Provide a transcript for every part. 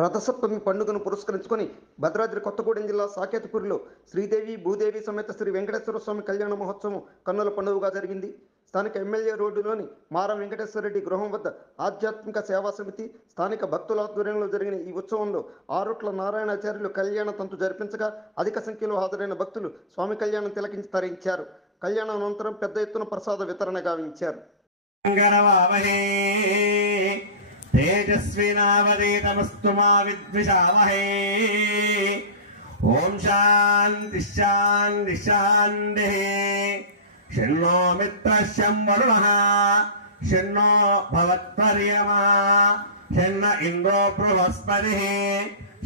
రథసప్తమి పండుగను పురస్కరించుకొని భద్రాద్రి కొత్తగూడెం జిల్లా సాకేతపూర్లో శ్రీదేవి భూదేవి సమేత శ్రీ వెంకటేశ్వర స్వామి కళ్యాణ మహోత్సవం కన్నుల పండుగగా జరిగింది. స్థానిక ఎమ్మెల్యే రోడ్డులోని మారం వెంకటేశ్వర రెడ్డి గృహం వద్ద ఆధ్యాత్మిక సేవా సమితి స్థానిక భక్తుల ఆధ్వర్యంలో జరిగిన ఈ ఉత్సవంలో ఆరుట్ల నారాయణాచార్యులు కళ్యాణ తంతు జరిపించగా అధిక సంఖ్యలో హాజరైన భక్తులు స్వామి కళ్యాణం తిలకించి తరించారు. కళ్యాణం అనంతరం పెద్ద ఎత్తున ప్రసాద వితరణ గావించారు. तेजस्विनावधीतमस्तु मा विद्विषावहे। ओम शांति शांति शांतिः। शन्नो मित्रः शं वरुणः शन्नो भवत्पर्यमा शन्न इन्द्रो बृहस्पतिः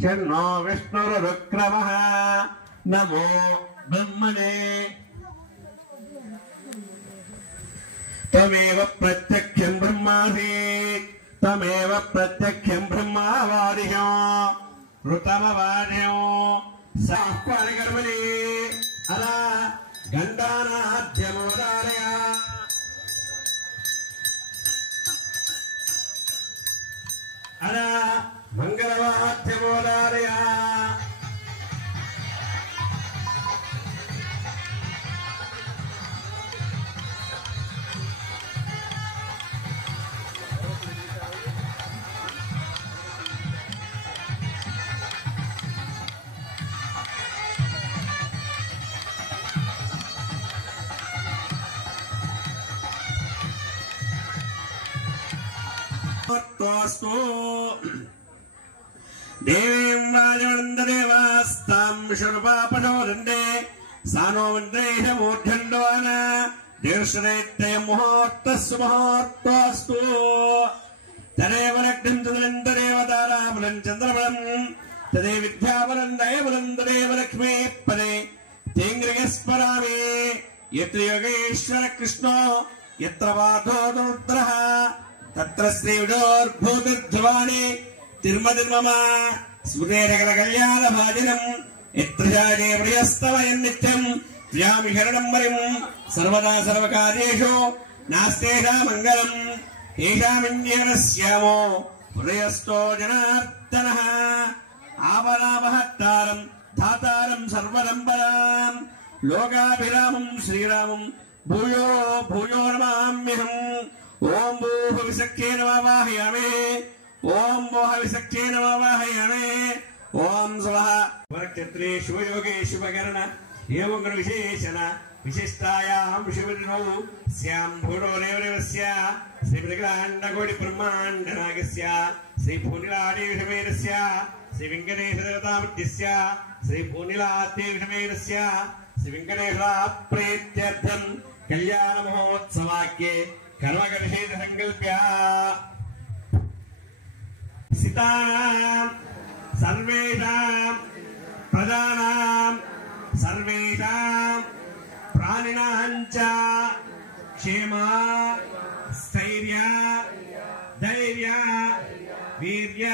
शन्नो विष्णुरुक्रमः। नमो ब्रह्मणे त्वमेव प्रत्यक्षं ब्रह्मासि तमेव प्रत्यक्षं ब्रह्मावादिह्यो ऋतमवादिह्यो साह्वानिकर्मणि अला गण्डानाद्यमोदारय अला मङ्गलवाद्यमोदारय देवीं राजवन्ददेवास्तां विष्णुपापशोदण्डे सानो वन्द्रेशमूर्धण्डवान दीर्षदैत्यं मुहूर्तस्सु मुहूर्तोऽस्तु तदेव लग्नं तदनं तदेव ताराबलं चन्द्रबलं तदेव विद्याबलं दयबलं तदेव लक्ष्मीः पदे तेङ्गृगस्मरामि यत्र योगेश्वर कृष्णो यत्र वाधो रुद्रः तत्र श्रीविडोर्भूतिर्ध्रुवाणि तिर्मतिर्मम स्मृतेरकल कल्याण भाजनम् यत्र जाये प्रियस्तवयन् नित्यम् त्र्यामि शरणम् वरिम् सर्वदा सर्वकार्येषु नास्तेषां मङ्गलम् येषामिन्येवस्यामो हृदयस्थो जनार्दनः आपदापहर्तारम् धातारम् सर्वदम्बराम् लोकाभिरामम् श्रीरामम् भूयो भूयो नमाम्यहम्। ओम भूहविषक्खेन वाहयामि ओम भूहविषक्खेन वाहयामि ओम स्वाहा वरक्षत्रे शुभयोगे शुभकरण एवं विशेषण विशिष्टायां शुभदिनो स्यां भूरो रेवरेवस्य श्रीमृगाण्डकोटि ब्रह्माण्डनागस्य श्रीभूनिलादेवीषमेरस्य श्रीवेङ्कटेशदेवतामूर्तिस्य श्रीभूनिलादेवीषमेरस्य श्रीवेङ्कटेश्वराप्रीत्यर्थं कल्याणमहोत्सवाख्ये कर्मकर्षेत संकल्प्य सितानां सर्वेषां प्रजानां सर्वेषां प्राणिनां च क्षेम स्थैर्य धैर्य वीर्य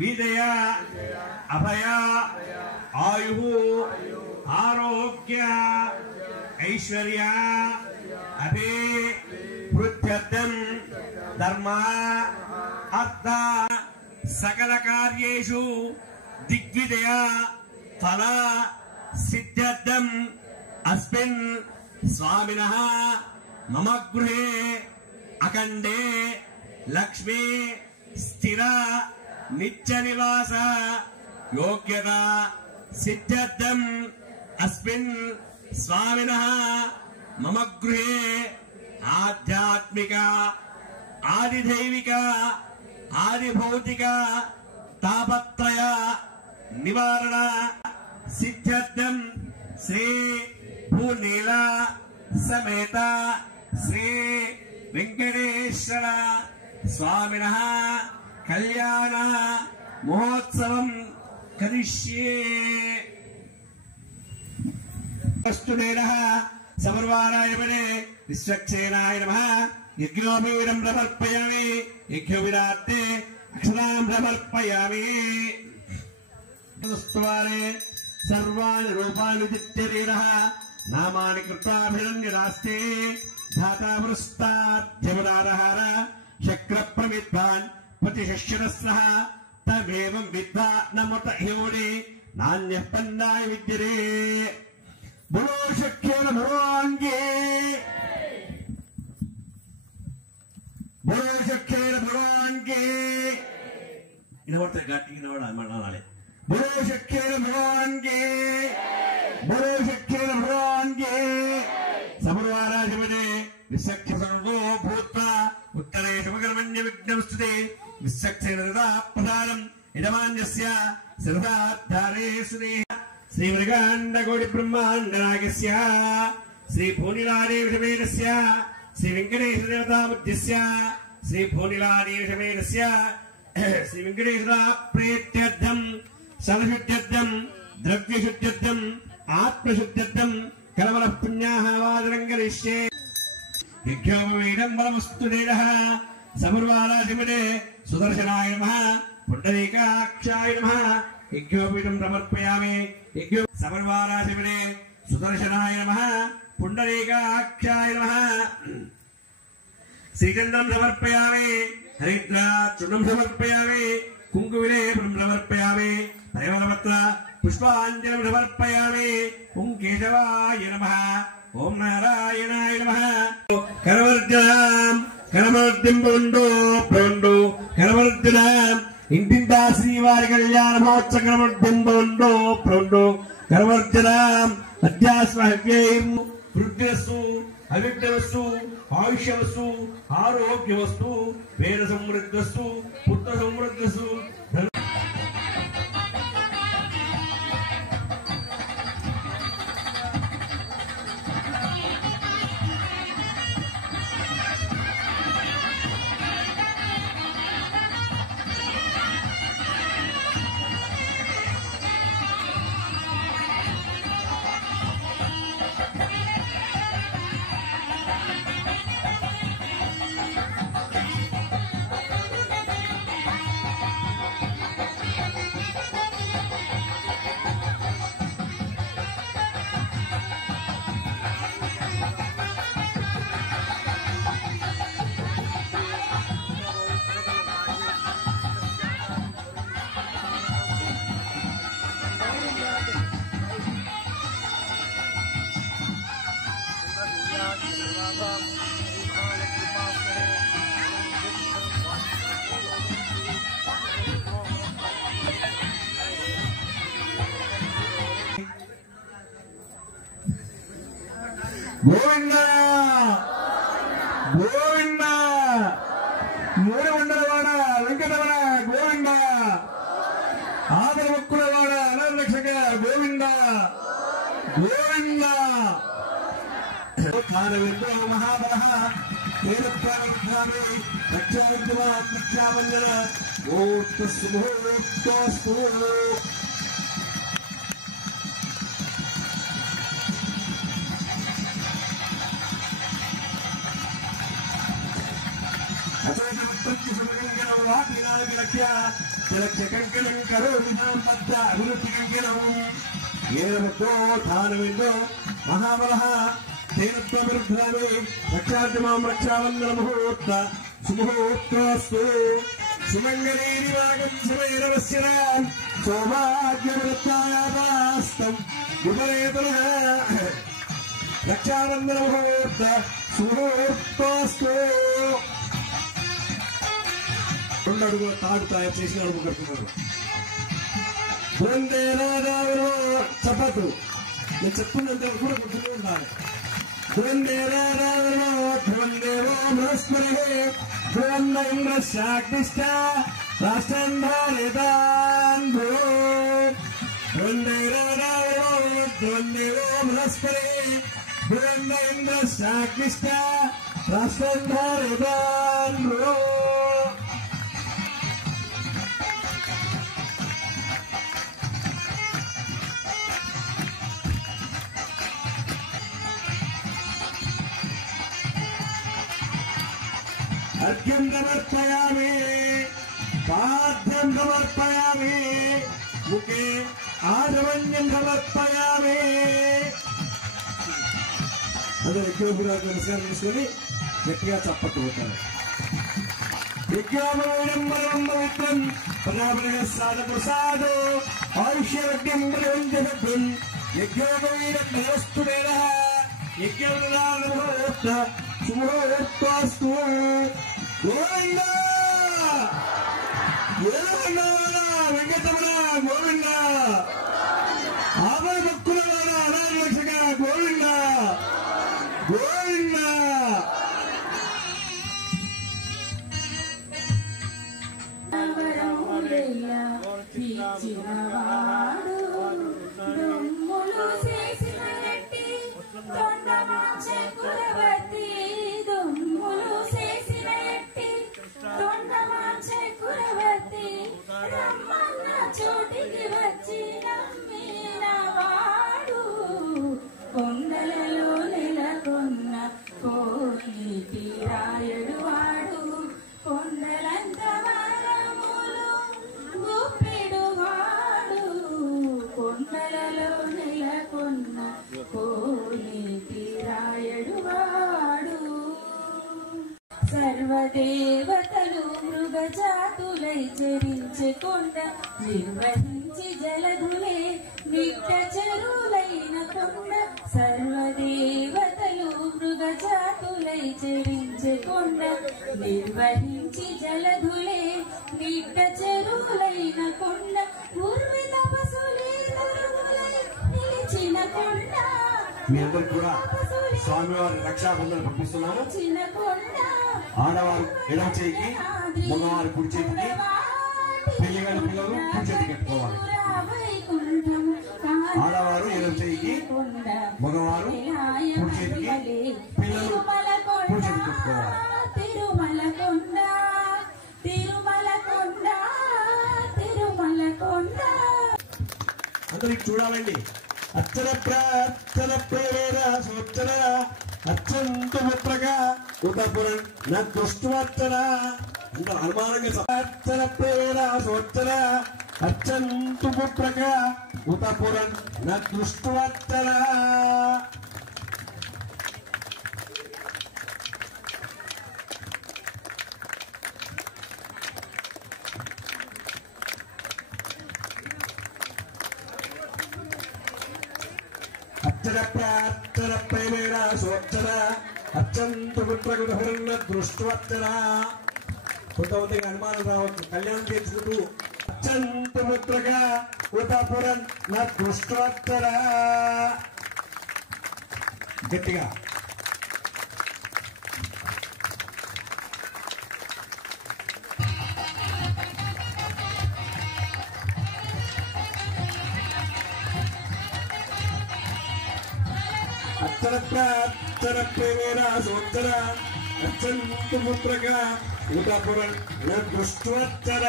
विजय अभय आयुः आरोग्य ऐश्वर्य अभे पृथ्व्यर्थं धर्म अर्थ सकल कार्येषु दिग्विजय फल सिद्ध्यर्थम् अस्मिन् स्वामिनः मम गृहे अखण्डे लक्ष्मी स्थिर नित्य निवास योग्यता सिद्ध्यर्थम् अस्मिन् स्वामिनः मम गृहे आध्यात्मिक आदिदैविक आदिभौतिक तापत्रय निवारण सिद्ध्यर्थं श्री भूनीला समेत श्री वेंकटेश्वर स्वामिनः कल्याण महोत्सवं करिष्ये। वस्तुनेनः समर्वाणाय मने विश्वक्सेनाय नमः यज्ञोपवीरं समर्पयामि यज्ञोपवीरार्थे अक्षरां समर्पयामि। स्तवारे सर्वाणि रूपाणि चित्तरीरः नामानि कृत्वाभिरन्यदास्ते धातावृस्ताद्यवदारहार शक्रप्रमिद्वान् प्रतिशिष्यरस्रः तमेवं विद्वा नमत ह्योने नान्यः पन्नाय विद्यते बोलो शक्येन भगवान के बोलो शक्येन भगवान के इनवर्ते गाटी इनवड़ा मनाले बोलो शक्येन भगवान के बोलो शक्येन भगवान के समरवाराजमने विसख्य सर्वो भूत्वा उत्तरे शुभकर्मण्य विघ्नस्तुते विसख्येन हृदा प्रधानम् इदमान्यस्य श्रद्धाधारे स्नेह श्री मृगांडकोटि ब्रह्मांड नागस्य श्री भूनिलादे विषमेनस्य श्री वेंकटेश देवता मध्यस्य श्री भूनिलादे विषमेनस्य श्री वेंकटेश प्रेत्यर्थं सदशुद्ध्यर्थं द्रव्यशुद्ध्यर्थं आत्मशुद्ध्यर्थं कलवल पुण्याः वादरङ्गरिष्ये यज्ञोपवीडं बलमस्तु देवः समर्वाराधिपते सुदर्शनाय नमः पुण्डरीकाक्षाय नमः यज्ञोपवीडं समर्पयामि यज्ञ समर्वाराधिपते सुदर्शनाय नमः पुण्डरीकाक्षाय नमः श्रीचन्द्रं समर्पयामि हरिद्राचूर्णं समर्पयामि कुङ्कुमलेपं समर्पयामि परिमलपत्र पुष्पाञ्जलिं समर्पयामि ओं केशवाय नमः ओं नारायणाय नमः కనమర్ద్యం ప్రవండు కనమర్ద్యం ఇంటింటా శ్రీవారి కళ్యాణ మహోత్సవ కనమర్ద్యం ప్రవండు కనమర్ద్యం అధ్యాస్మహ్యైం వృద్ధిరస్సు అవిఘ్నవస్సు ఆయుష్యవస్సు ఆరోగ్యవస్సు వేద సమృద్ధస్సు పుత్ర సమృద్ధస్సు గోవింద గోవింద మూడవండలవాడ వెంకటరమణ గోవింద ఆదరవక్కులవాడ అనాథరక్షక గోవింద గోవింద మహాబల రక్షావందన ఓస్తు మహాబల తేనత్వవిరుద్ధామి రక్షార్థమాం రక్షావందన ముహూర్త సుముహూర్తస్తు సుమంగళీనివాగం సుమేరవస్యరాం సౌభాగ్యవృత్తాయాదాస్తం విపరేతనః రక్షావందన ముహూర్త సుముహూర్తస్తు రెండు అడుగులు తాడు తయారు చేసి అడుగు కట్టుకున్నారు బృందే రాధావులో చపతు నేను చెప్తున్నంత కూడా గుర్తునే ఉండాలి బృందే రాధావులో బృందేవో బృహస్పతి బృంద ఇంద్రశాగ్నిష్ట రాష్ట్రంధారితాన్ బృందే రాధావులో బృందేవో బృహస్పతి బృంద ఇంద్రశాగ్నిష్ట రాష్ట్రంధారితాన్ अर्घ्यं समर्पयामि पाद्यं समर्पयामि मुखे आचमन्यं समर्पयामि అందరూ యజ్ఞోపవీతాలకు నమస్కారం చేసుకొని గట్టిగా చప్పట్లు కొట్టారు. యజ్ఞోపవీతం ప్రజాపతిగా సాధు ఆయుష్యవడ్యం యజ్ఞోపవీతం దేవస్తుడేన యజ్ఞోపవీత శుభోక్తాస్తు గోవింద వెంకటరమణ గోవింద ఆపద భక్తుల అనాథరక్షక గోవింద గోవింద. చోటికి వచ్చి నమ్మినవాడు కొండలలో నెలకొన్న కోటి రాయుడు వాడు కొండలంత వరములు గుప్పెడువాడు కొండలలో నెలకొన్న కోటి రాయుడు వాడు. సర్వదేవతలు మృగజాతులై చరించకుండా నిర్వహించి జలధులే నిట్ట చెరువులైన కొండ. సర్వదేవతలు మృగజాతులై చరించకుండా నిర్వహించి జలధులే నిట్ట చెరువులైన కొండ. ఉర్వి తపసులే దొరుకులై నిలిచిన కొండ. మీ అందరికి కూడా స్వామివారి రక్షాబంధన పంపిస్తున్నాను. ఆడవారు ఎడమ చేయికి, మగవారు కుడి చేతికి, పెళ్లిగాని పిల్లలు కుడి చేతి కట్టుకోవాలి. ఆడవారు ఎడమ చేయికి, మగవారు కుడి చేతికి, పిల్లలు కుడి చేతి కట్టుకోవాలి. తిరుమల కొండ తిరుమల కొండ తిరుమల కొండ. అందరికి చూడాలండి. అచ్చర ప్రార్థన ప్రేర సోచ్చర అచ్చంత ముత్రగా ఉదపురం నా దృష్టివర్తన. అంత అనుమానంగా ప్రార్థన ప్రేర సోచ్చర అచ్చంత ముత్రగా ఉదపురం నా దృష్టివర్తన. అచ్చర ప్రార్థన ప్రేమేణ సోచ్చర అత్యంత పుత్రకున్న దృష్టివర్తన. కొంతమందికి అనుమానం రావచ్చు. కళ్యాణం చేసుకుంటూ అత్యంత పుత్రగా ఉదాపురం నా దృష్టివర్తన. గట్టిగా అత్తర ప్రార్థన ప్రేమేణ సోత్తర అత్యంత పుత్రగా ఉదాపురం నా దృష్టివర్తన.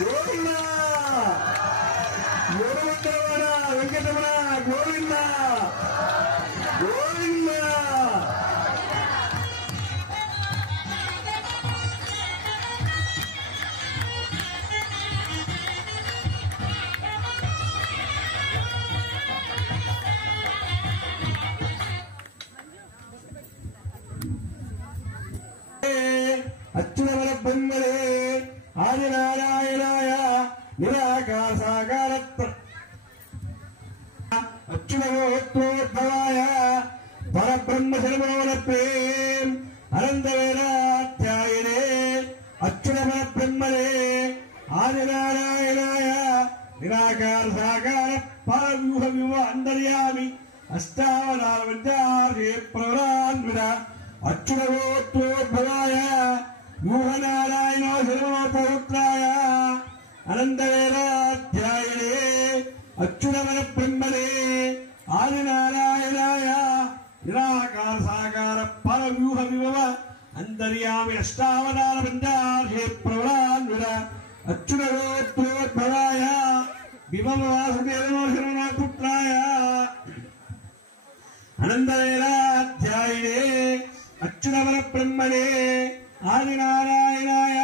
గోవింద గోవిందరమణ వెంకటరమణ గోవింద గోవింద. అచ్యుతమల బ్రహ్మణే ఆదినారాయణాయ నిరాకార సాకార అచ్యుతమోత్రోద్భవాయ పరబ్రహ్మ శర్మణోనప్పే అనంతవేదాధ్యాయనే అచ్యుతమల బ్రహ్మణే ఆదినారాయణాయ నిరాకార సాకార పరవ్యూహ వివ అంతర్యామి అష్టావతార విద్యార్థి ప్రవరాన్విత అచ్యుతగోత్రోద్భవాయ వ్యూహనారాయణ శర్మోపరుత్రాయ అనంతవేదాధ్యాయనే అచ్యుతమల బ్రహ్మణే ఆదినారాయణాయ నిరాకార సాకార పరవ్యూహ విభవ అంతర్యామి అష్టావతార విద్యార్థి ప్రవరాన్విత అచ్యుతగోత్రోద్భవాయ విభవ వాసుదేవ శర్మోపుత్రాయ అనంతవేదాధ్యాయనే అచ్యుతవర బ్రహ్మణే ఆదినారాయణాయ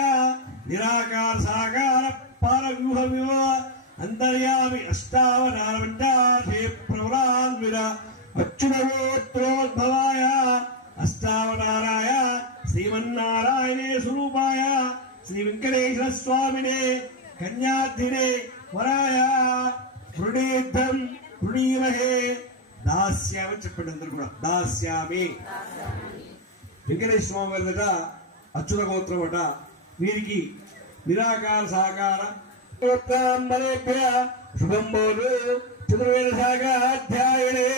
నిరాకార సాకార పారవ్యూహ వివ అంతర్యామి అష్టావతారమంటాధే ప్రవరాన్విర అచ్యుతగోత్రోద్భవాయ అష్టావతారాయ శ్రీమన్నారాయణే స్వరూపాయ శ్రీ వెంకటేశ్వర స్వామినే కన్యాధినే వరాయ హృదీర్థం హృదీమహే దాస్యామి చెప్పండి అందరూ కూడా దాస్యామి. వెంకటేశ్వర స్వామి వారి దగ్గర అచ్యుత గోత్రం అట. వీరికి నిరాకార సాకార గోత్రాంబరేభ్య శుభం బోలు చతుర్వేద శాఖాధ్యాయనే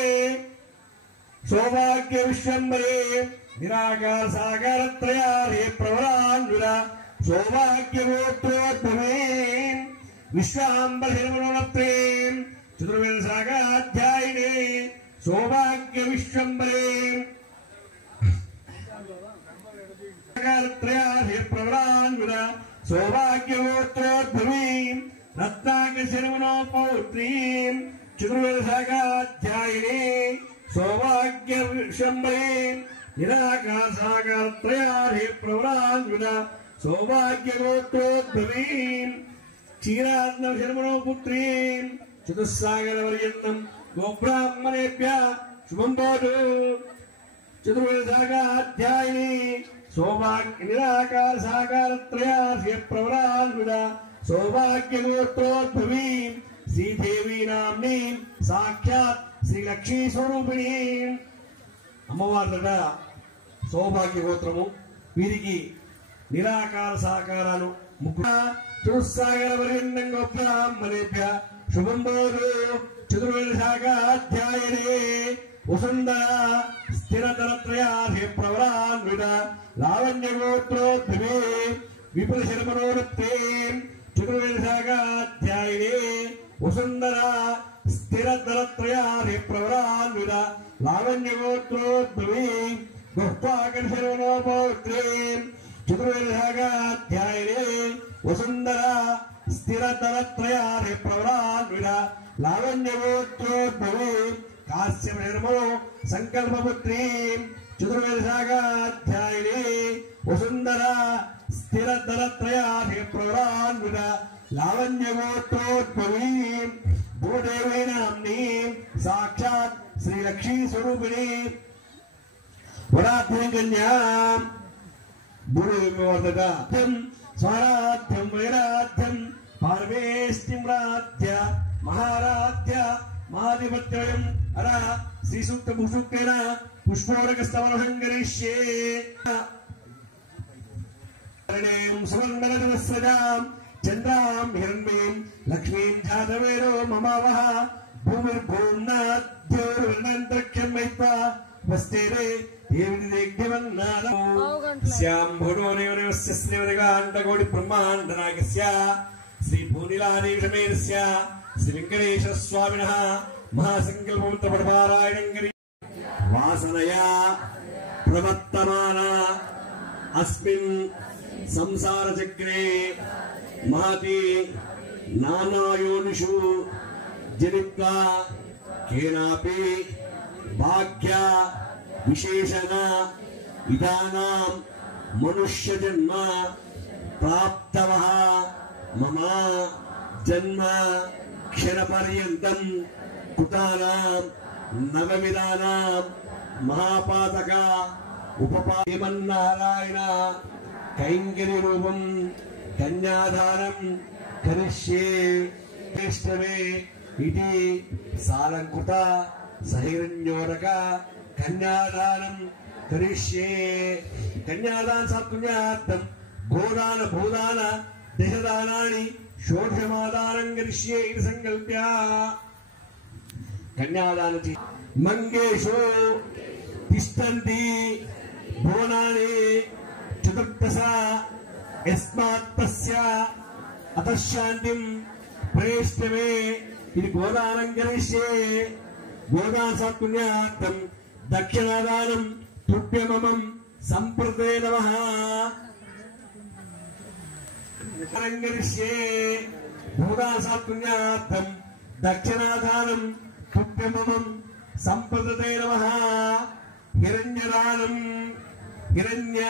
సౌభాగ్య విశ్వంబరే నిరాకార సాకార త్రయారే ప్రవరాన్విర సౌభాగ్య గోత్రోద్భవే విశ్వాంబరప్రే చతుర్వేద శాఖాధ్యాయనే సౌభాగ్య విశ్వంబరే ప్రవరాన్విర సౌభాగ్యగోత్రోద్భవీం రత్నాకశర్మణో పౌత్రీం చతుర్వేద శాఖాధ్యాయినే సౌభాగ్య విశ్వంబరీం నిరాకార సాకార త్రయారే ప్రవరాన్విర సౌభాగ్యగోత్రోద్భవీం క్షీరాత్మ శర్మణో పుత్రీం చతుస్సాగర పర్యంతం గోబ్రాహ్మణేభ్య శుభం భవతు. చతుర్వేద శాఖాధ్యాయిని సౌభాగ్య నిరాకార సాకార త్రయార్య ప్రవరాన్విర సౌభాగ్యగోత్రోద్భవీ శ్రీదేవి నామ్ని సాక్షాత్ శ్రీ లక్ష్మీ స్వరూపిణి. అమ్మవార్లట సౌభాగ్య గోత్రము. వీరికి నిరాకార సాకారాలు ముగ్గురు చతుస్సాగర పర్యంతం గోబ్రాహ్మణేభ్య శుభం భవతు. చతుర్వేద శాఖాధ్యాయనే వసుంధర స్థిరతరత్రయాధి ప్రవరాన్విత లావణ్యగోత్రోద్భవే విపుల శర్మణోత్తే చతుర్వేద శాఖాధ్యాయనే వసుంధర స్థిరతరత్రయాధి ప్రవరాన్విత లావణ్యగోత్రోద్భవే గోపాకర శర్మణోపౌత్రే చతుర్వేద శాఖాధ్యాయనే వసుంధర స్థిరతరత్రయాధి ప్రవరాన్విత లావణ్యగోత్రోద్భవే కాశ్యప శర్మో సంకల్పపుత్రీ చతుర్వేద శాఖాధ్యాయినే వసుంధర స్థిరతరత్రయాధి ప్రవరాన్విత లావణ్యగోత్రోద్భవీ భూదేవీ నామ్ని సాక్షాత్ శ్రీ లక్ష్మీ స్వరూపిణి వరాధ్యం కన్యా భూదేవివర్ధకం స్వరాధ్యం వైరాధ్యం పార్వేష్టిమ్రాధ్య మహారాధ్య మహాధిపత్యం అలా శ్రీ సూక్త భూసూక్తేన పుష్పోరక స్తవనం కరిష్యే. సువర్ణగజవస్రజాం చంద్రాం హిరణ్మయీం లక్ష్మీం జాతవేరో మమావహ భూమిర్భూమ్నాద్యోర్వర్ణంతరిక్షం వైత్వా వస్తేరే దేవిదేగ్యవన్నాదో స్యాం భూడోనేవనవస్య శ్రీవదగాండకోటి బ్రహ్మాండనాగస్య శ్రీ భూనిలానేషమేనస్య శ్రీ వెంకటేశ్వర స్వామినః మహాసంకల్పముత్తపరపారాయణం వాసనయా ప్రవర్తమాన అస్మిన్ సంసార చక్రే మహతి నానాయోనిషు జనిత్వా కేనాపి భాగ్య విశేషణ విధానాం మనుష్య జన్మ ప్రాప్తవః మమ జన్మ క్షణపర్యంతం కృతానాం నవవిధానాం మహాపాతక ఉపపాయమన్నారాయణ కైంకర్య రూపం కన్యాదానం కరిష్యే శ్రేష్టమే ఇది సాలంకృత సహిరణ్యోరక కన్యాదానం కరిష్యే. కన్యాదాన సత్పుణ్యార్థం గోదాన భూదాన దశదానాని షోడశమాదానం కరిష్యే ఇది సంకల్ప్య కన్యాదాన మంగేషు తిష్టంతి భువనాని చతుర్దశ యస్మాత్ తస్య అతశాంతిం ప్రేష్టమే ఇది గోదానం కరిష్యే. గోదాన సత్పుణ్యార్థం దక్షిణాదానం తుభ్యమమం సంప్రదే నమః కరిష్యే. గోదాన సత్పుణ్యార్థం దక్షిణాదానం తుభ్యమమం సంప్రదే నమః. హిరణ్యదానం हिरण्य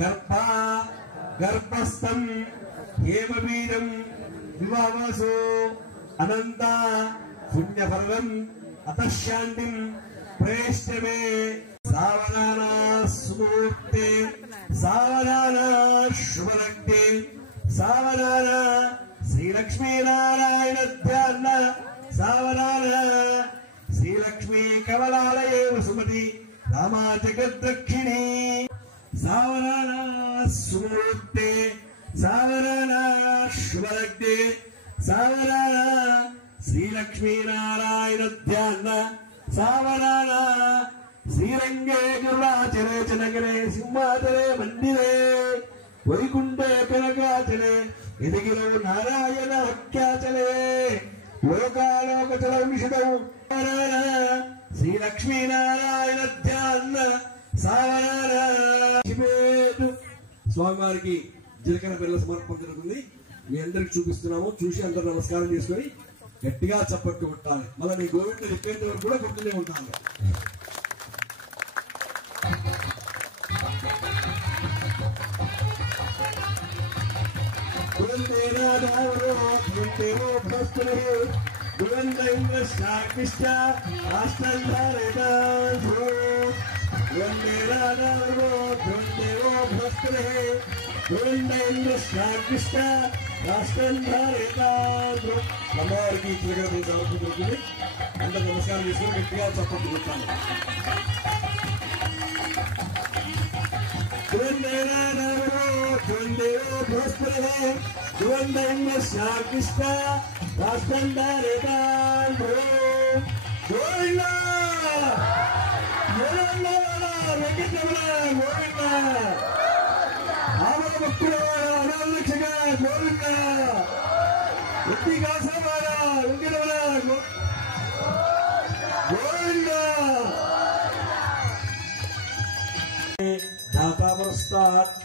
गर्भ गर्भस्थं हेमवीरं विवावसो अनंत पुण्यफलम् अतः शांतिं प्रेष्टमे सावधाना सुमुहूर्ते सावधाना शुभलग्ने सावधाना श्री लक्ष्मी नारायण ध्यान सावधाना श्री लक्ष्मी कमलालये वसुमती रामा जगद्रक्षिणी सावधाना सुमुहूर्ते सावधाना शुभलग्ने सावधाना श्री लक्ष्मी नारायण ध्यान सावधाना श्रीरंगे गुरुराचले चनगरे सिंहाचले मंदिरे वैकुंठे कनकाचले यदगिरो नारायण हक्याचले लोकालोकचल विशदौ श्री लक्ष्मी नारायण ध्यान सावधाना స్వామివారికి జీలకర్ర బెల్ల సమర్పణ జరుగుతుంది. మీ అందరికి చూపిస్తున్నాము. చూసి అందరూ నమస్కారం చేసుకొని గట్టిగా చప్పట్లు కొట్టాలి. మళ్ళీ మీ గోవింద చెప్పేంత వరకు కూడా కొడుతూనే ఉంటాను. అమ్మవారికి అందరూ నమస్కారం చేసుకుని గట్టిగా చప్పట్లు కొట్టాలి.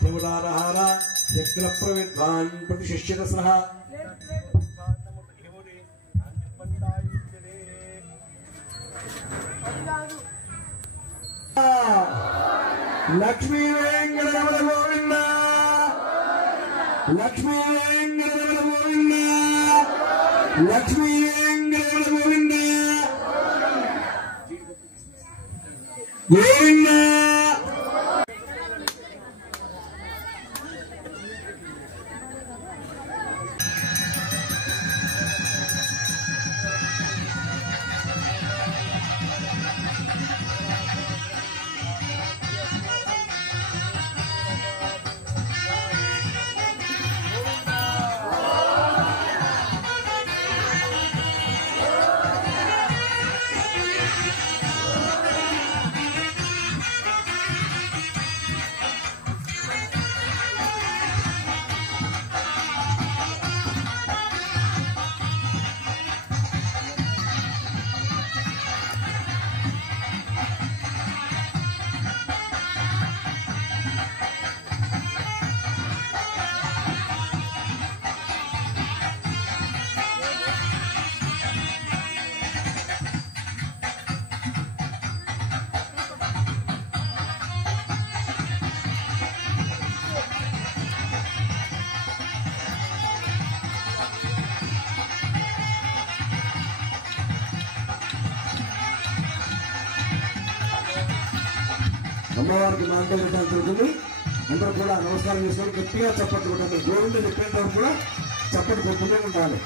देवदारहार चक्र प्रविद्वान् प्रतिशिष्यतस्रः लक्ष्मी वेंकटरमण गोविंद लक्ष्मी वेंकटरमण गोविंद लक्ष्मी वेंकटरमण गोविंद गोविंद అమ్మవారికి మాంగళ్యం జరుగుతుంది. అందరూ కూడా నమస్కారం చేసుకొని గట్టిగా చప్పట్లు కొట్టాలి. గోవింద చెప్పేంత వరకు కూడా చప్పట్లు కొట్టుకుంటూ ఉండాలి.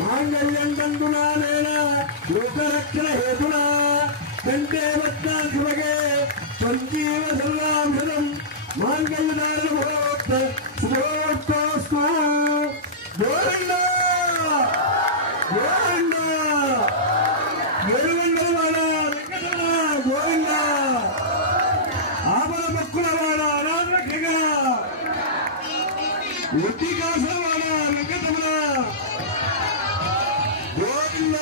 మాంగళ్యం తంతునా నేనా లోకరక్షణ హేతునా కంటే వద్దాశుభగే సంజీవ సర్వాంశనం మాంగళ్యనారభోక్త శుభోక్తోస్తు గోవింద గోవింద గోవిందవాడ వెంకటరమణ గోవింద ఆపద మొక్కులవాడ రామరక్షగా ఉత్తికాసవాడ వెంకటరమణ గోవింద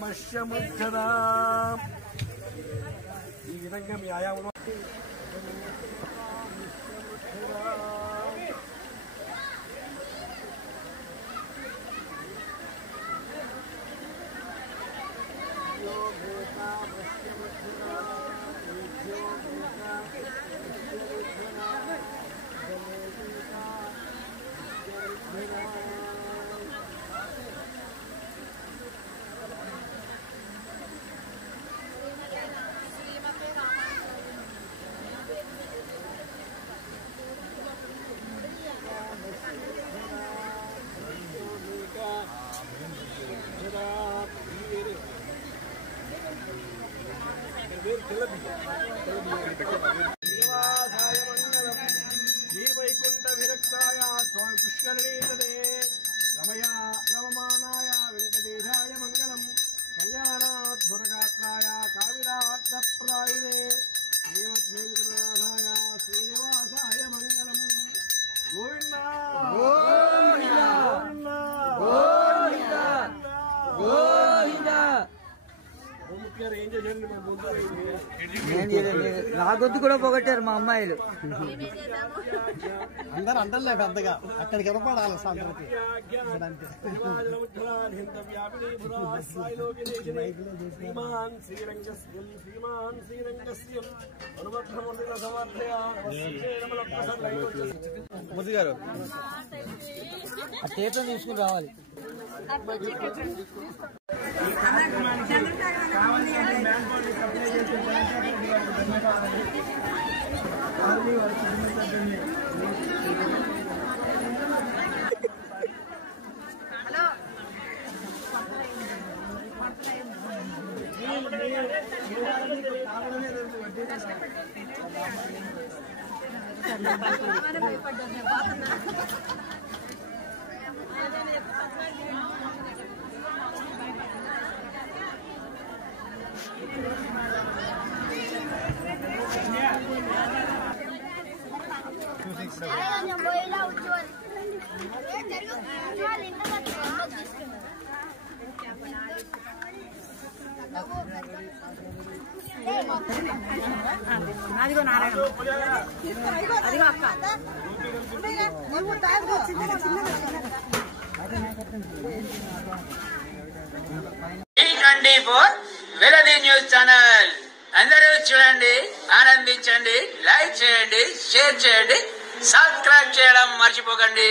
మత్స్యముద్ధరా. ఈ విధంగా మీ ఆయామంలో వైకుంఠ విరక్తాయ స్వామి పుష్కరణీతదే రమయా రమమానాయ వెంకటేశాయ మంగళం కళ్యాణాద్భురగాత్రాయ కావిరార్థప్రాయినే శ్రీమద్వేంకటనాథాయ శ్రీనివాసాయ మంగళం. గోవింద నా గొంతు కూడా పోగొట్టారు మా అమ్మాయిలు. అందరు అంటలే పెద్దగా అక్కడికి ఎవపడాలి సాయంత్రం. మోదీ గారు ఆ చేతితో తీసుకుని రావాలి. అదిగో నారాయణ, అదిగో అక్క. వెలది న్యూస్ ఛానల్ అందరూ చూడండి, ఆనందించండి, లైక్ చేయండి, షేర్ చేయండి, సబ్స్క్రైబ్ చేయడం మర్చిపోకండి.